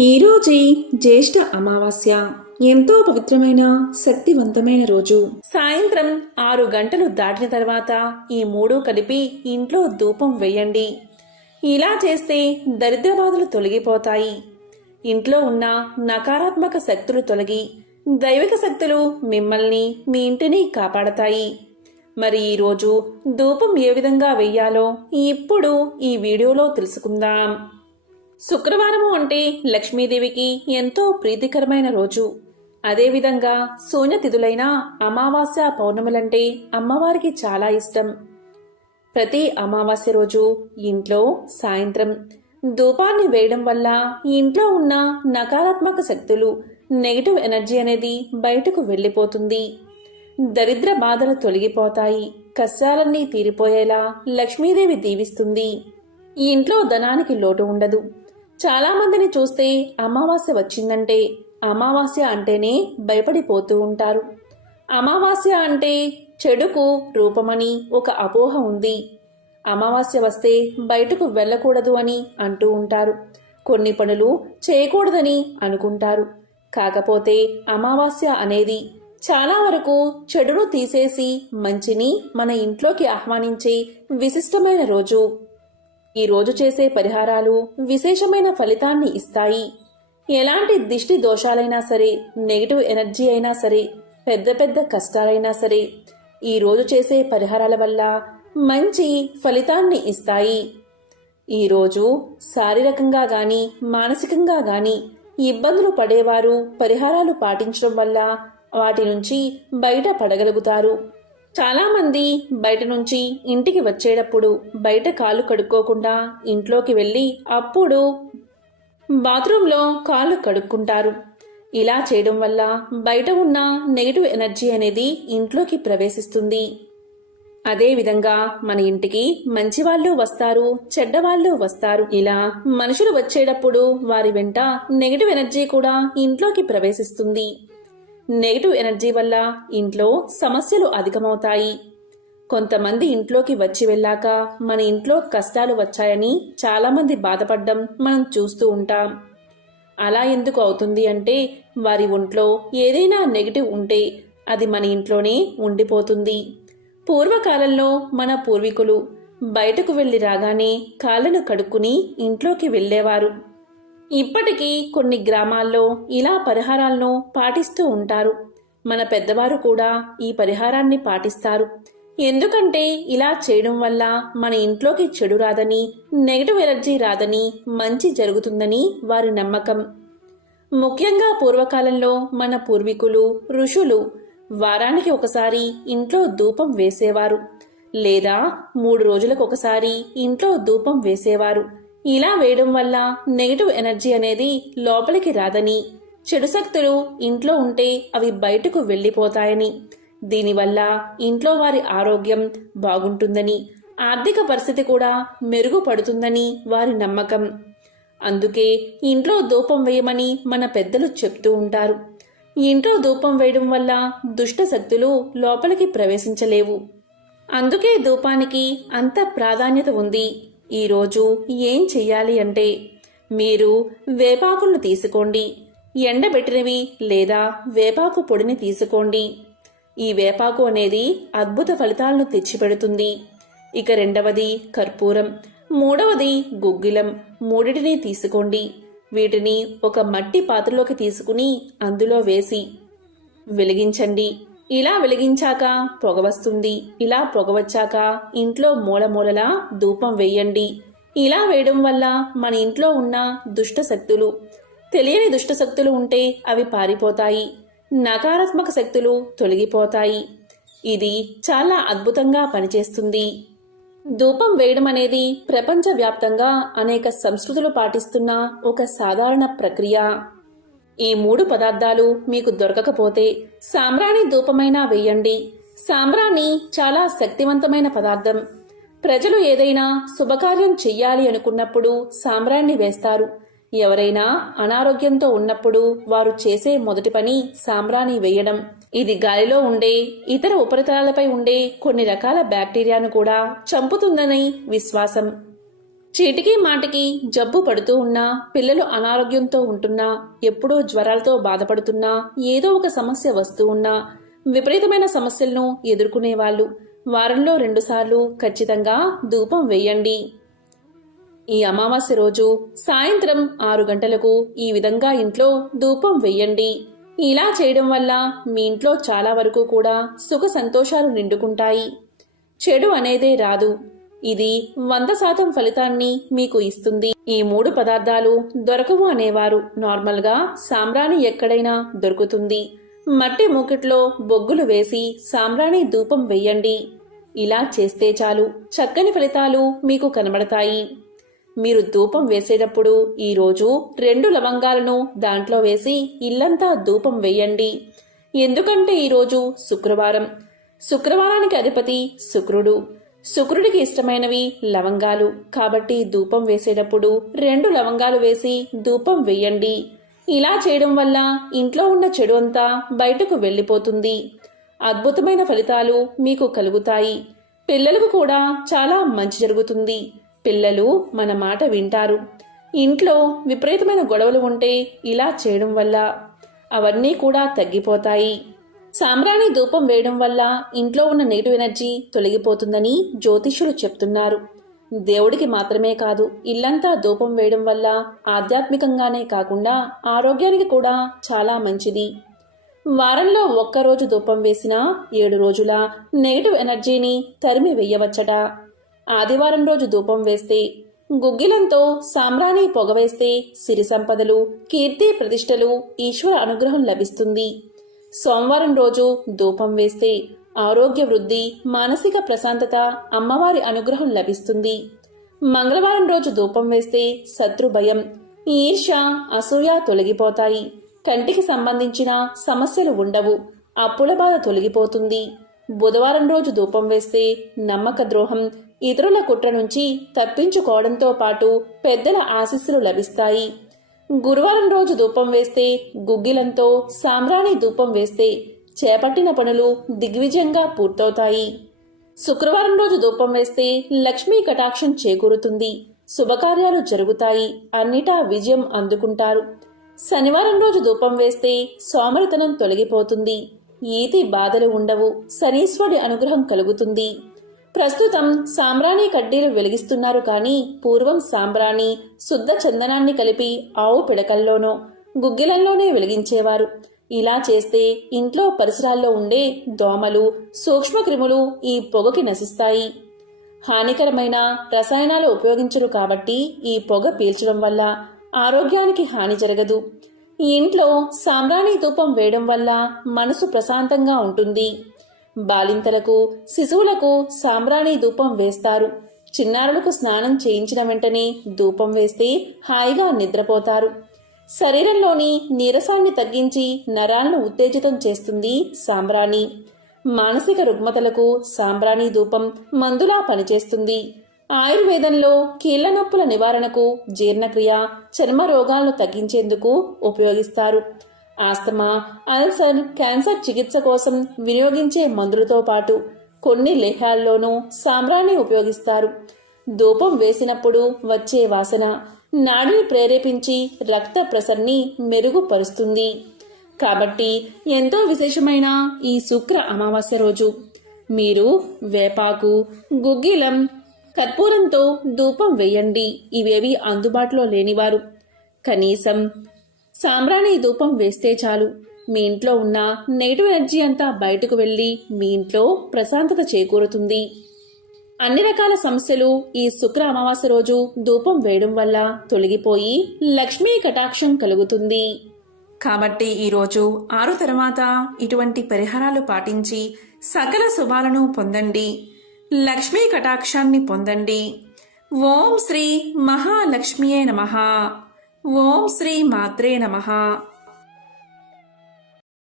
ఈరోజు జ్యేష్ఠ అమావాస్య. ఎంతో పవిత్రమైన శక్తివంతమైన రోజు. సాయంత్రం ఆరు గంటలు దాటిన తర్వాత ఈ మూడు కలిపి ఇంట్లో ధూపం వేయండి. ఇలా చేస్తే దరిద్రబాధలు తొలగిపోతాయి. ఇంట్లో ఉన్న నకారాత్మక శక్తులు తొలగి దైవిక శక్తులు మిమ్మల్ని మీ ఇంటిని కాపాడతాయి. మరి ఈరోజు ధూపం ఏ విధంగా వెయ్యాలో ఇప్పుడు ఈ వీడియోలో తెలుసుకుందాం. శుక్రవారము అంటే లక్ష్మీదేవికి ఎంతో ప్రీతికరమైన రోజు. అదేవిధంగా శూన్యతిథులైన అమావాస్య పౌర్ణములంటే అమ్మవారికి చాలా ఇష్టం. ప్రతి అమావాస్య రోజు ఇంట్లో సాయంత్రం ధూపాన్ని వేయడం వల్ల ఇంట్లో ఉన్న నకారాత్మక శక్తులు నెగిటివ్ ఎనర్జీ అనేది బయటకు వెళ్ళిపోతుంది. దరిద్ర బాధలు తొలగిపోతాయి. కష్టాలన్నీ తీరిపోయేలా లక్ష్మీదేవి దీవిస్తుంది. ఇంట్లో ధనానికి లోటు ఉండదు. చాలా మందిని చూస్తే అమావాస్య వచ్చిందంటే అమావాస్య అంటేనే భయపడిపోతూ ఉంటారు. అమావాస్య అంటే చెడుకు రూపమని ఒక అపోహ ఉంది. అమావాస్య వస్తే బయటకు వెళ్ళకూడదు అని అంటూ ఉంటారు. కొన్ని పనులు చేయకూడదని అనుకుంటారు. కాకపోతే అమావాస్య అనేది చాలా వరకు చెడును తీసేసి మంచిని మన ఇంట్లోకి ఆహ్వానించే విశిష్టమైన రోజు. ఈరోజు చేసే పరిహారాలు విశేషమైన ఫలితాన్ని ఇస్తాయి. ఎలాంటి దిష్టి దోషాలైనా సరే నెగిటివ్ ఎనర్జీ అయినా సరే పెద్ద పెద్ద కష్టాలైనా సరే ఈరోజు చేసే పరిహారాల వల్ల మంచి ఫలితాన్ని ఇస్తాయి. ఈరోజు శారీరకంగా గాని మానసికంగా గాని ఇబ్బందులు పడేవారు పరిహారాలు పాటించడం వల్ల వాటి నుంచి బయట పడగలుగుతారు. చాలామంది బయట నుంచి ఇంటికి వచ్చేటప్పుడు బయట కాలు కడుక్కోకుండా ఇంట్లోకి వెళ్ళి అప్పుడు బాత్రూంలో కాళ్ళు కడుక్కుంటారు. ఇలా చేయడం వల్ల బయట ఉన్న నెగిటివ్ ఎనర్జీ అనేది ఇంట్లోకి ప్రవేశిస్తుంది. అదేవిధంగా మన ఇంటికి మంచి వాళ్ళు వస్తారు చెడ్డవాళ్ళు వస్తారు. ఇలా మనుషులు వచ్చేటప్పుడు వారి వెంట నెగిటివ్ ఎనర్జీ కూడా ఇంట్లోకి ప్రవేశిస్తుంది. నెగిటివ్ ఎనర్జీ వల్ల ఇంట్లో సమస్యలు అధికమవుతాయి. కొంతమంది ఇంట్లోకి వచ్చి వెళ్ళాక మన ఇంట్లో కష్టాలు వచ్చాయని చాలామంది బాధపడ్డం మనం చూస్తూ ఉంటాం. అలా ఎందుకు అవుతుంది అంటే వారి ఒంట్లో ఏదైనా నెగిటివ్ ఉంటే అది మన ఇంట్లోనే ఉండిపోతుంది. పూర్వకాలంలో మన పూర్వీకులు బయటకు వెళ్ళి రాగానే కాళ్ళను కడుక్కుని ఇంట్లోకి వెళ్ళేవారు. ఇప్పటికీ కొన్ని గ్రామాల్లో ఇలా పరిహారాలను పాటిస్తూ ఉంటారు. మన పెద్దవారు కూడా ఈ పరిహారాన్ని పాటిస్తారు. ఎందుకంటే ఇలా చేయడం వల్ల మన ఇంట్లోకి చెడు రాదని నెగటివ్ ఎనర్జీ రాదని మంచి జరుగుతుందని వారి నమ్మకం. ముఖ్యంగా పూర్వకాలంలో మన పూర్వీకులు ఋషులు వారానికి ఒకసారి ఇంట్లో ధూపం వేసేవారు. లేదా మూడు రోజులకు ఒకసారి ఇంట్లో ధూపం వేసేవారు. ఇలా వేయడం వల్ల నెగిటివ్ ఎనర్జీ అనేది లోపలికి రాదని చెడు శక్తులు ఇంట్లో ఉంటే అవి బయటకు వెళ్ళిపోతాయని దీనివల్ల ఇంట్లో వారి ఆరోగ్యం బాగుంటుందని ఆర్థిక పరిస్థితి కూడా మెరుగుపడుతుందని వారి నమ్మకం. అందుకే ఇంట్లో ధూపం వేయమని మన పెద్దలు చెప్తూ ఉంటారు. ఇంట్లో ధూపం వేయడం వల్ల దుష్ట శక్తులు లోపలికి ప్రవేశించలేవు. అందుకే ధూపానికి అంత ప్రాధాన్యత ఉంది. ఈరోజు ఏం చెయ్యాలి అంటే మీరు వేపాకులను తీసుకోండి ఎండబెట్టినవి లేదా వేపాకు పొడిని తీసుకోండి. ఈ వేపాకు అనేది అద్భుత ఫలితాలను తెచ్చిపెడుతుంది. ఇక రెండవది కర్పూరం మూడవది గుగ్గిలం. మూడిటిని తీసుకోండి. వీటిని ఒక మట్టి పాత్రలోకి తీసుకుని అందులో వేసి వెలిగించండి. ఇలా వెలిగించాక పొగ వస్తుంది. ఇలా పొగ వచ్చాక ఇంట్లో మూల మూలలా ధూపం వేయండి. ఇలా వేయడం వల్ల మన ఇంట్లో ఉన్న దుష్ట శక్తులు తెలియని దుష్ట శక్తులు ఉంటే అవి పారిపోతాయి. నకారాత్మక శక్తులు తొలగిపోతాయి. ఇది చాలా అద్భుతంగా పనిచేస్తుంది. ధూపం వేయడం అనేది ప్రపంచవ్యాప్తంగా అనేక సంస్కృతులు పాటిస్తున్న ఒక సాధారణ ప్రక్రియ. ఈ మూడు పదార్థాలు మీకు దొరకకపోతే సాంబ్రాణి ధూపమైనా వేయండి. సాంబ్రాణి చాలా శక్తివంతమైన పదార్థం. ప్రజలు ఏదైనా శుభకార్యం చెయ్యాలి అనుకున్నప్పుడు సాంబ్రాణి వేస్తారు. ఎవరైనా అనారోగ్యంతో ఉన్నప్పుడు వారు చేసే మొదటి పని సాంబ్రాణి వేయడం. ఇది గాలిలో ఉండే ఇతర ఉపరితలాలపై ఉండే కొన్ని రకాల బ్యాక్టీరియాను కూడా చంపుతుందని విశ్వాసం. చీటికి మాటికి జబ్బు పడుతూ ఉన్నా పిల్లలు అనారోగ్యంతో ఉంటున్నా ఎప్పుడో జ్వరాలతో బాధపడుతున్నా ఏదో ఒక సమస్య వస్తూ ఉన్నా విపరీతమైన సమస్యలను ఎదుర్కొనేవాళ్ళు. వారంలో రెండుసార్లు ఖచ్చితంగా ధూపం వేయండి. ఈ అమావాస్య రోజు సాయంత్రం ఆరు గంటలకు ఈ విధంగా ఇంట్లో ధూపం వెయ్యండి ఇలా చేయడం వల్ల మీ ఇంట్లో చాలా వరకు కూడా సుఖ సంతోషాలు నిండుకుంటాయి. చెడు అనేదే రాదు. ఇది వంద శాతం ఫలితాన్ని మీకు ఇస్తుంది. ఈ మూడు పదార్థాలు దొరకవు అనేవారు. నార్మల్గా సాంబ్రాణి ఎక్కడైనా దొరుకుతుంది. మట్టి మూకిట్లో బొగ్గులు వేసి సాంబ్రాణి ధూపం వెయ్యండి ఇలా చేస్తే చాలు. చక్కని ఫలితాలు మీకు కనబడతాయి. మీరు ధూపం వేసేటప్పుడు ఈరోజు రెండు లవంగాలను దాంట్లో వేసి ఇల్లంతా ధూపం వేయండి. ఎందుకంటే ఈరోజు శుక్రవారం. శుక్రవారానికి అధిపతి శుక్రుడు. శుక్రుడికి ఇష్టమైనవి లవంగాలు. కాబట్టి ధూపం వేసేటప్పుడు రెండు లవంగాలు వేసి ధూపం వేయండి. ఇలా చేయడం వల్ల ఇంట్లో ఉన్న చెడు అంతా బయటకు వెళ్ళిపోతుంది. అద్భుతమైన ఫలితాలు మీకు కలుగుతాయి. పిల్లలకు కూడా చాలా మంచి జరుగుతుంది. పిల్లలు మన మాట వింటారు. ఇంట్లో విపరీతమైన గొడవలు ఉంటే ఇలా చేయడం వల్ల అవన్నీ కూడా తగ్గిపోతాయి. సాంబ్రాణి ధూపం వేయడం వల్ల ఇంట్లో ఉన్న నెగిటివ్ ఎనర్జీ తొలగిపోతుందని జ్యోతిష్యులు చెప్తున్నారు. దేవుడికి మాత్రమే కాదు ఇల్లంతా ధూపం వేయడం వల్ల ఆధ్యాత్మికంగానే కాకుండా ఆరోగ్యానికి కూడా చాలా మంచిది. వారంలో ఒక్కరోజు ధూపం వేసినా ఏడు రోజుల నెగిటివ్ ఎనర్జీని తరిమి వెయ్యవచ్చట ఆదివారం రోజు ధూపం వేస్తే గుగ్గిలంతో సాంబ్రాణి పొగవేస్తే సిరి సంపదలు కీర్తి ప్రతిష్టలు ఈశ్వర అనుగ్రహం లభిస్తుంది. సోమవారం రోజు ధూపం వేస్తే ఆరోగ్య వృద్ధి మానసిక ప్రశాంతత అమ్మవారి అనుగ్రహం లభిస్తుంది. మంగళవారం రోజు ధూపం వేస్తే శత్రు భయం ఈర్ష అసూయ తొలగిపోతాయి. కంటికి సంబంధించిన సమస్యలు ఉండవు. అప్పుల బాధ తొలగిపోతుంది. బుధవారం రోజు ధూపం వేస్తే నమ్మక ద్రోహం ఇతరుల కుట్ర నుంచి తప్పించుకోవడంతో పాటు పెద్దల ఆశీస్సులు లభిస్తాయి. గురువారం రోజు ధూపం వేస్తే గుగ్గిలంతో సాంబ్రాణి ధూపం వేస్తే చేపట్టిన పనులు దిగ్విజయంగా పూర్తవుతాయి. శుక్రవారం రోజు ధూపం వేస్తే లక్ష్మీ కటాక్షం చేకూరుతుంది. శుభకార్యాలు జరుగుతాయి. అన్నిటా విజయం అందుకుంటారు. శనివారం రోజు ధూపం వేస్తే సోమరితనం తొలగిపోతుంది. ఈతి బాధలు ఉండవు. శనీశ్వరుడి అనుగ్రహం కలుగుతుంది. ప్రస్తుతం సాంబ్రాణి కడ్డీలు వెలిగిస్తున్నారు కానీ పూర్వం సాంబ్రాణి శుద్ధ చందనాన్ని కలిపి ఆవు పిడకల్లోనో గుగ్గిలంలోనే వెలిగించేవారు. ఇలా చేస్తే ఇంట్లో పరిసరాల్లో ఉండే దోమలు సూక్ష్మక్రిములు ఈ పొగకి నశిస్తాయి. హానికరమైన రసాయనాలు ఉపయోగించరు కాబట్టి ఈ పొగ పీల్చడం వల్ల ఆరోగ్యానికి హాని జరగదు. ఈ ఇంట్లో సాంబ్రాణి ధూపం వేయడం వల్ల మనసు ప్రశాంతంగా ఉంటుంది. బాలింతలకు శిశువులకు సాంబ్రాణి ధూపం వేస్తారు. చిన్నారులకు స్నానం చేయించిన వెంటనే ధూపం వేస్తే హాయిగా నిద్రపోతారు. శరీరంలోని నీరసాన్ని తగ్గించి నరాలను ఉత్తేజితం చేస్తుంది సాంబ్రాణి. మానసిక రుగ్మతలకు సాంబ్రాణి ధూపం మందులా పనిచేస్తుంది. ఆయుర్వేదంలో కీళ్ళ నొప్పుల నివారణకు జీర్ణక్రియ చర్మ రోగాలను తగ్గించేందుకు ఉపయోగిస్తారు. ఆస్తమా అల్సర్ క్యాన్సర్ చికిత్స కోసం వినియోగించే మందులతో పాటు కొన్ని లేహాల్లోనూ సాంబ్రాన్ని ఉపయోగిస్తారు. ధూపం వేసినప్పుడు వచ్చే వాసన నాడిని ప్రేరేపించి రక్త ప్రసరణి మెరుగుపరుస్తుంది. కాబట్టి ఎంతో విశేషమైన ఈ శుక్ర అమావాస్య రోజు. మీరు వేపాకు గుగ్గిలం కర్పూరంతో ధూపం వేయండి. ఇవేవి అందుబాటులో లేనివారు. కనీసం సాంబ్రాణి ధూపం వేస్తే చాలు. మీ ఇంట్లో ఉన్న నెగిటివ్ ఎనర్జీ అంతా బయటకు వెళ్ళి మీ ఇంట్లో ప్రశాంతత చేకూరుతుంది. అన్ని రకాల సమస్యలు ఈ శుక్ర అమావాస్య రోజు ధూపం వేయడం వల్ల తొలగిపోయి లక్ష్మీ కటాక్షం కలుగుతుంది. కాబట్టి ఈరోజు ఆరు తర్వాత ఇటువంటి పరిహారాలు పాటించి సకల శుభాలను పొందండి. లక్ష్మీ కటాక్షాన్ని పొందండి. ఓం శ్రీ మహాలక్ష్మియే నమః. ఓం శ్రీ మాత్రే నమః.